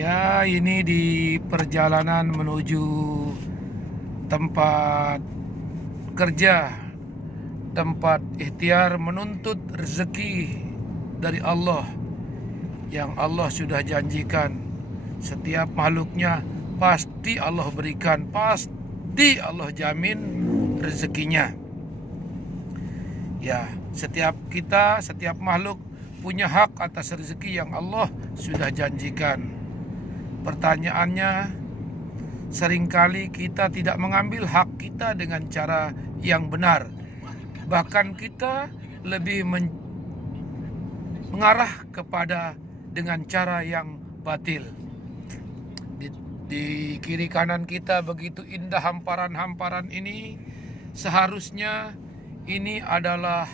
Ya, ini di perjalanan menuju tempat kerja, tempat ikhtiar menuntut rezeki dari Allah yang Allah sudah janjikan. Setiap makhluknya pasti Allah berikan, pasti Allah jamin rezekinya. Ya, setiap kita, setiap makhluk punya hak atas rezeki yang Allah sudah janjikan. Pertanyaannya, seringkali kita tidak mengambil hak kita dengan cara yang benar. Bahkan kita lebih mengarah kepada dengan cara yang batil. Di kiri kanan kita begitu indah hamparan-hamparan ini. Seharusnya ini adalah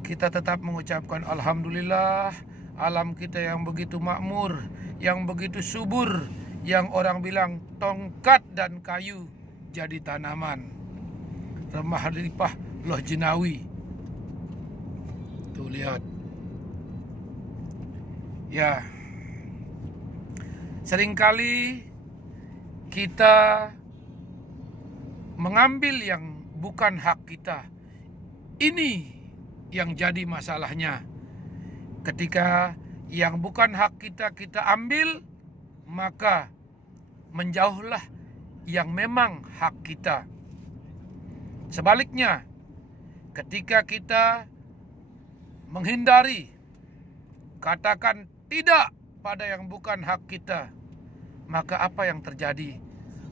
kita tetap mengucapkan Alhamdulillah. Alam kita yang begitu makmur, yang begitu subur, yang orang bilang tongkat dan kayu jadi tanaman. Remah lipah loh jinawi. Tuh lihat. Ya. Seringkali kita mengambil yang bukan hak kita. Ini yang jadi masalahnya. Ketika yang bukan hak kita ambil, maka menjauhlah yang memang hak kita. Sebaliknya, ketika kita menghindari, katakan tidak pada yang bukan hak kita, maka apa yang terjadi?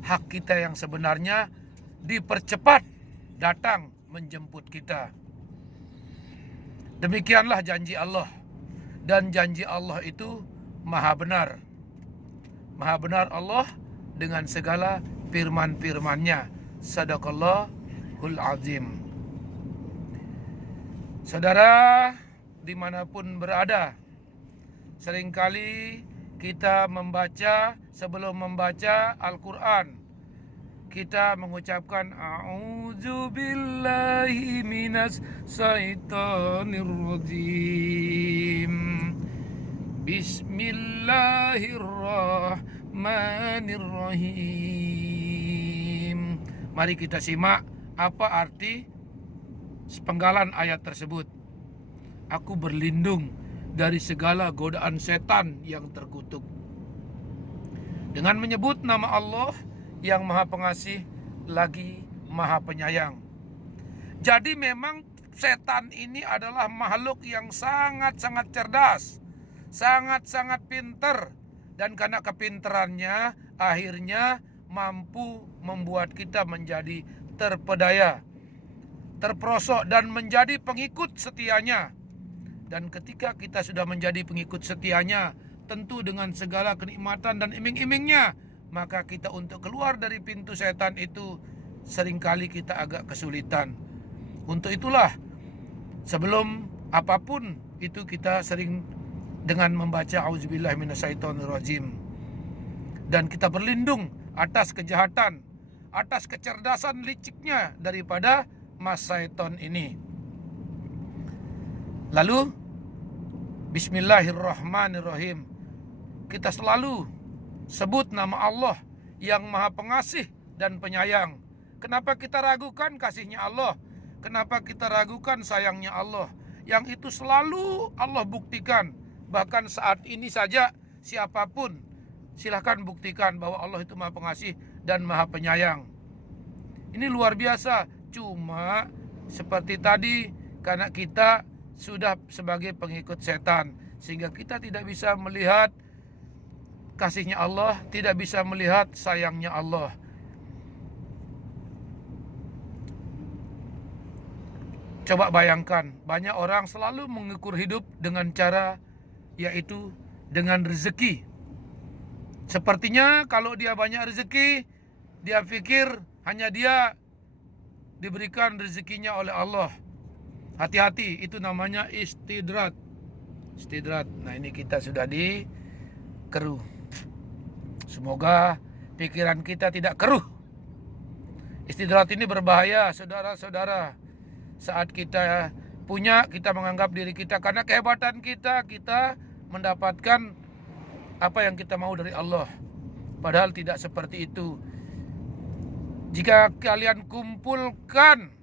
Hak kita yang sebenarnya dipercepat datang menjemput kita. Demikianlah janji Allah. Dan janji Allah itu maha benar. Maha benar Allah dengan segala firman-firmannya. Sadaqallahul azim. Saudara, dimanapun berada, seringkali kita membaca, sebelum membaca Al-Quran, kita mengucapkan A'udzubillahi minas syaitonir rajim. Bismillahirrahmanirrahim. Mari kita simak apa arti sepenggalan ayat tersebut. Aku berlindung dari segala godaan setan yang terkutuk. Dengan menyebut nama Allah yang maha pengasih lagi maha penyayang. Jadi memang setan ini adalah makhluk yang sangat-sangat cerdas, sangat-sangat pintar, dan karena kepintarannya akhirnya mampu membuat kita menjadi terpedaya, terperosok, dan menjadi pengikut setianya. Dan ketika kita sudah menjadi pengikut setianya, tentu dengan segala kenikmatan dan iming-imingnya, maka kita untuk keluar dari pintu setan itu seringkali kita agak kesulitan. Untuk itulah sebelum apapun itu kita sering dengan membaca Auzubillahi minasyaitonirrajim. Dan kita berlindung atas kejahatan, atas kecerdasan liciknya daripada mas syaiton ini. Lalu Bismillahirrahmanirrahim. Kita selalu sebut nama Allah yang maha pengasih dan penyayang. Kenapa kita ragukan kasihnya Allah? Kenapa kita ragukan sayangnya Allah? Yang itu selalu Allah buktikan. Bahkan saat ini saja siapapun silahkan buktikan bahwa Allah itu maha pengasih dan maha penyayang. Ini luar biasa. Cuma seperti tadi, karena kita sudah sebagai pengikut setan, sehingga kita tidak bisa melihat kasihnya Allah, tidak bisa melihat sayangnya Allah. Coba bayangkan, banyak orang selalu mengukur hidup dengan cara, yaitu dengan rezeki. Sepertinya kalau dia banyak rezeki, dia pikir hanya dia diberikan rezekinya oleh Allah. Hati-hati, itu namanya istidrat. Istidrat. Nah, ini kita sudah dikeruh. Semoga pikiran kita tidak keruh. Istidrat ini berbahaya, saudara-saudara. Saat kita punya, kita menganggap diri kita karena kehebatan kita mendapatkan apa yang kita mau dari Allah. Padahal tidak seperti itu. Jika kalian kumpulkan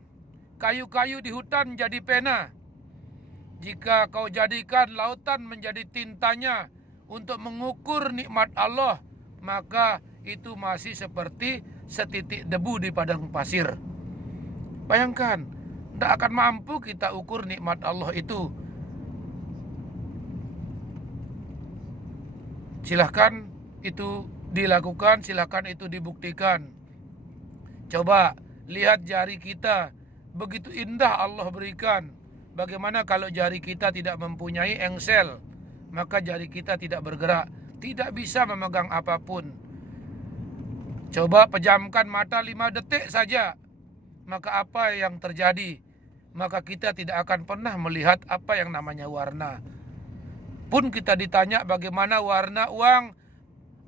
kayu-kayu di hutan jadi pena, jika kau jadikan lautan menjadi tintanya untuk mengukur nikmat Allah, maka itu masih seperti setitik debu di padang pasir. Bayangkan, tidak akan mampu kita ukur nikmat Allah itu. Silahkan itu dilakukan, silahkan itu dibuktikan. Coba lihat jari kita, begitu indah Allah berikan. Bagaimana kalau jari kita tidak mempunyai engsel? Maka jari kita tidak bergerak, tidak bisa memegang apapun. Coba pejamkan mata 5 detik saja, maka apa yang terjadi? Maka kita tidak akan pernah melihat apa yang namanya warna. Pun kita ditanya bagaimana warna uang,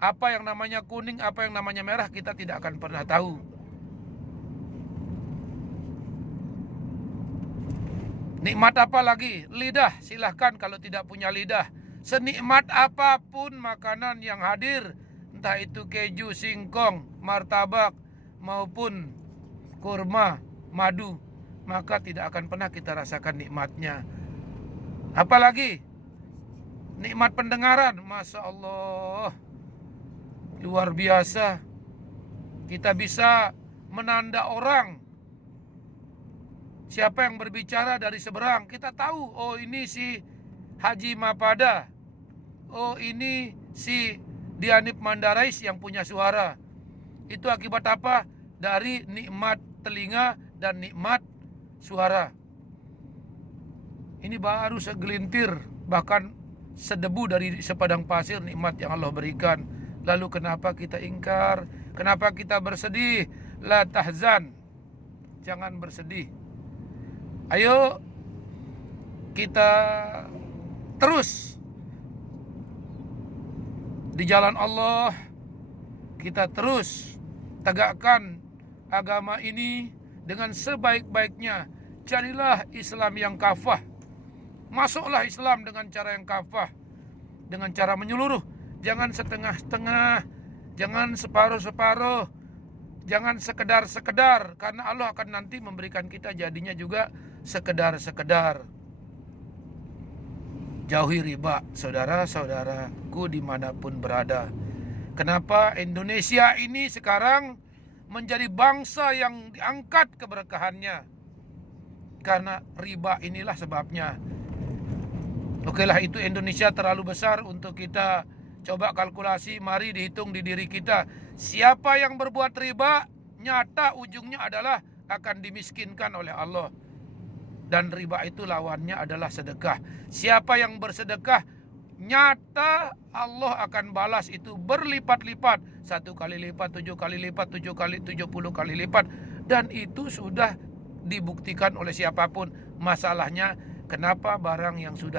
apa yang namanya kuning, apa yang namanya merah, kita tidak akan pernah tahu. Nikmat apa lagi? Lidah. Silahkan kalau tidak punya lidah. Senikmat apapun makanan yang hadir, entah itu keju, singkong, martabak, maupun kurma, madu, maka tidak akan pernah kita rasakan nikmatnya. Apalagi nikmat pendengaran, Masya Allah, luar biasa. Kita bisa menanda orang. Siapa yang berbicara dari seberang, kita tahu, oh ini si Haji Mapada, oh ini si Dianip Mandarais yang punya suara. Itu akibat apa? Dari nikmat telinga dan nikmat suara. Ini baru segelintir, bahkan sedebu dari sepadang pasir nikmat yang Allah berikan. Lalu kenapa kita ingkar? Kenapa kita bersedih? La tahzan, jangan bersedih. Ayo kita terus di jalan Allah, kita terus tegakkan agama ini dengan sebaik-baiknya. Carilah Islam yang kafah, masuklah Islam dengan cara yang kafah, dengan cara menyeluruh. Jangan setengah-setengah, jangan separuh-separuh, jangan sekedar-sekedar, karena Allah akan nanti memberikan kita jadinya juga sekedar-sekedar. Jauhi riba, saudara-saudaraku dimanapun berada. Kenapa Indonesia ini sekarang menjadi bangsa yang diangkat keberkahannya? Karena riba inilah sebabnya. Oke lah, itu Indonesia terlalu besar untuk kita coba kalkulasi. Mari dihitung di diri kita. Siapa yang berbuat riba, nyata ujungnya adalah akan dimiskinkan oleh Allah. Dan riba itu lawannya adalah sedekah. Siapa yang bersedekah, nyata Allah akan balas itu berlipat-lipat. 1 kali lipat, 7 kali lipat, 7 kali, 70 kali lipat. Dan itu sudah dibuktikan oleh siapapun. Masalahnya, kenapa barang yang sudah